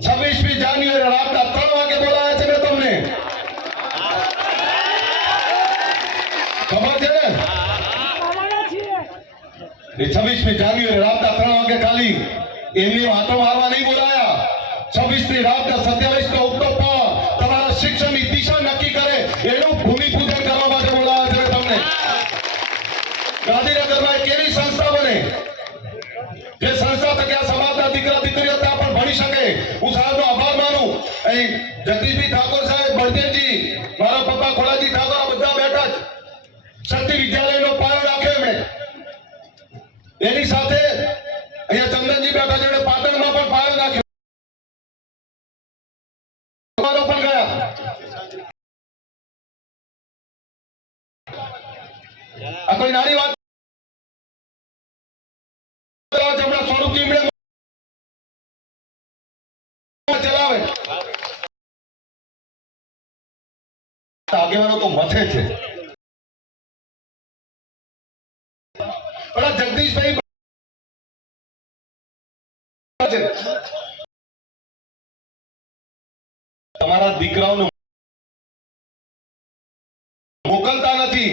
છવ્વીસમી જાન્યુઆરી રાતના ત્રણ વાગે બોલાવે છે મેં તમને. ખબર છે ને? છવ્વીસમી જાન્યુઆરી રાતના ત્રણ વાગે ખાલી. એમની વાતો મારવા નહીં બોલાયા. છવ્વીસની રાતના સત્યાવીસ નો જગદીશભાઈ ઠાકોર સાહેબ, બળદેવજી, મારા પપ્પા ખોડાજી ઠાકોર, આ બધા બેઠા જ. શક્તિ વિદ્યાલયનો પાયો નાખ્યો મેં. એની સાથે અહીંયા ચંદનજી બેઠા જેને પાટણમાં પણ પાયો નાખ્યો. ગયા. આ કોઈ નાની વાત હમણાં સ્વરૂપજી એમણે ચલાવે આગેવાનો તો મથે છે. પણ જગદીશભાઈ તમારા દીકરાઓને મોકલતા નથી.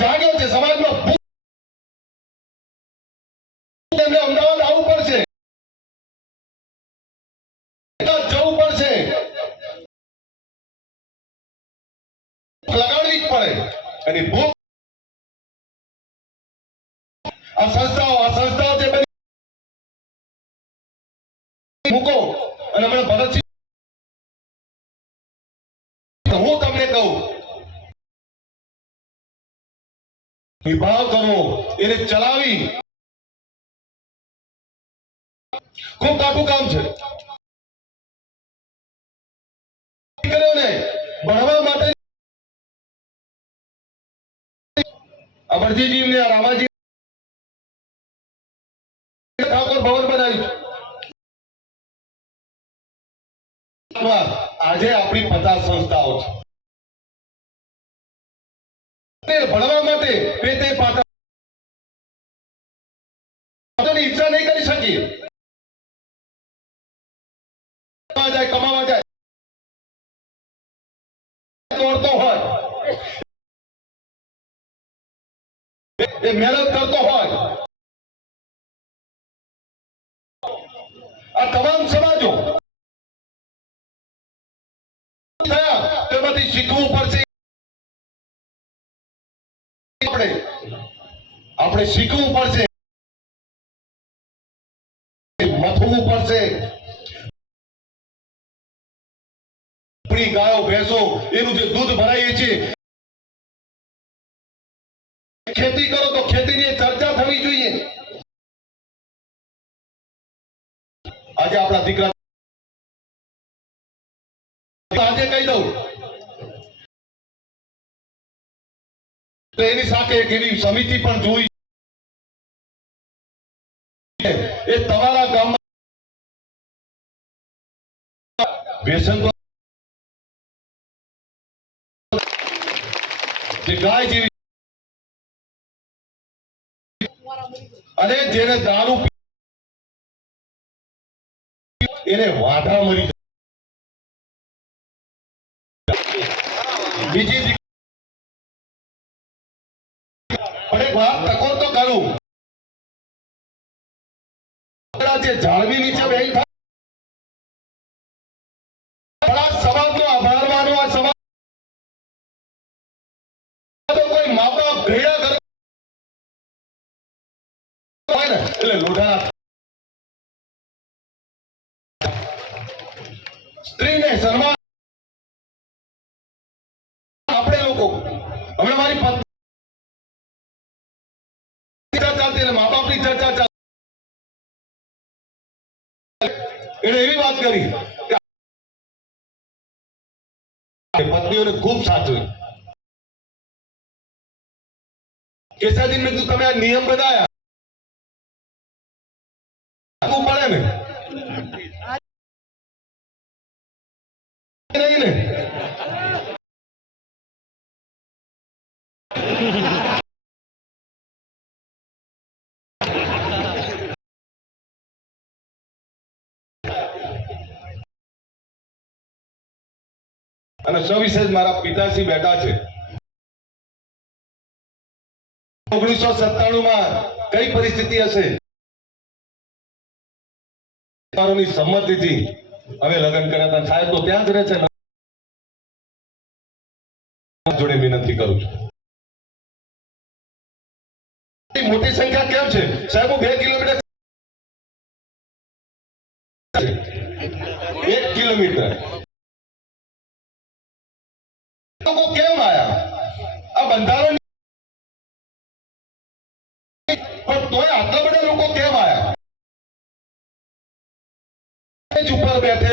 જાગ્યો છે, સમાજમાં અમદાવાદ આવવું પડશે. અને ભૂખ આ સંસ્થાઓ આ સંસ્થાઓ જે બની મૂકો. અને હમણાં ભરતસિંહ હું તમને કહું, વિભાવ કરો, એને ચલાવી. ખૂબ કાટું કામ છે. ભણવા માટે અમરજીજી રામાજી ઠાકોર ભવન બનાવ્યું આજે આપણી પચાસ સંસ્થાઓ છે. ભણવા માટે બે તે પાટા ઈચ્છા નહીં કરી શકીએ. કમાવા જાય. દોડતો હોય. એ મહેનત કરતો હોય. આ તમામ સમાજો તેમાંથી શીખવું પડશે. આપણે આપણે શીખવું પડશે. મથવું પડશે. ગાયો, ભેંસો, એનું જે દૂધ ભરાઈએ છીએ ખેતી કરો તો ખેતીની ચર્ચા થવી જોઈએ. આજે આપણા દીકરા આજે કહી દઉં. એની સાથે એક એવી સમિતિ પણ જોઈ. એ તમારા ગામમાં વ્યસન ગાય જેવી અને જેને દારૂ એને વાઢા મરી બીજી પણ એક વાત તો કરું. જાળવી નીચે બેહી ને એટલે લોઢાના સ્ત્રીને સન્માન આપણે લોકો. હમણાં મારી પત્ની ચાલતી ચાલતી એણે એવી વાત કરી પત્નીઓને ખૂબ સાચવી કેસાજી મેં તમે આ નિયમ બનાયા લાગુ પડે ને નહીં ને અને સવિશેષ મારા પિતાશ્રી બેઠા છે. ઓગણીસો સત્તાણું માં કઈ પરિસ્થિતિ હશે? સંમતિથી અમે લગ્ન કર્યા હતા. સાહેબ તો ત્યાં જ રહે છે. જોડે વિનંતી કરું છું. મોટી સંખ્યા કેમ છે? સાહેબ બે કિલોમીટર એક કિલોમીટર. લોકો કેમ આયા આ બંધારણ પણ તોય આટલા બધા લોકો કેમ આયા સ્ટેજ ઉપર બેઠેલા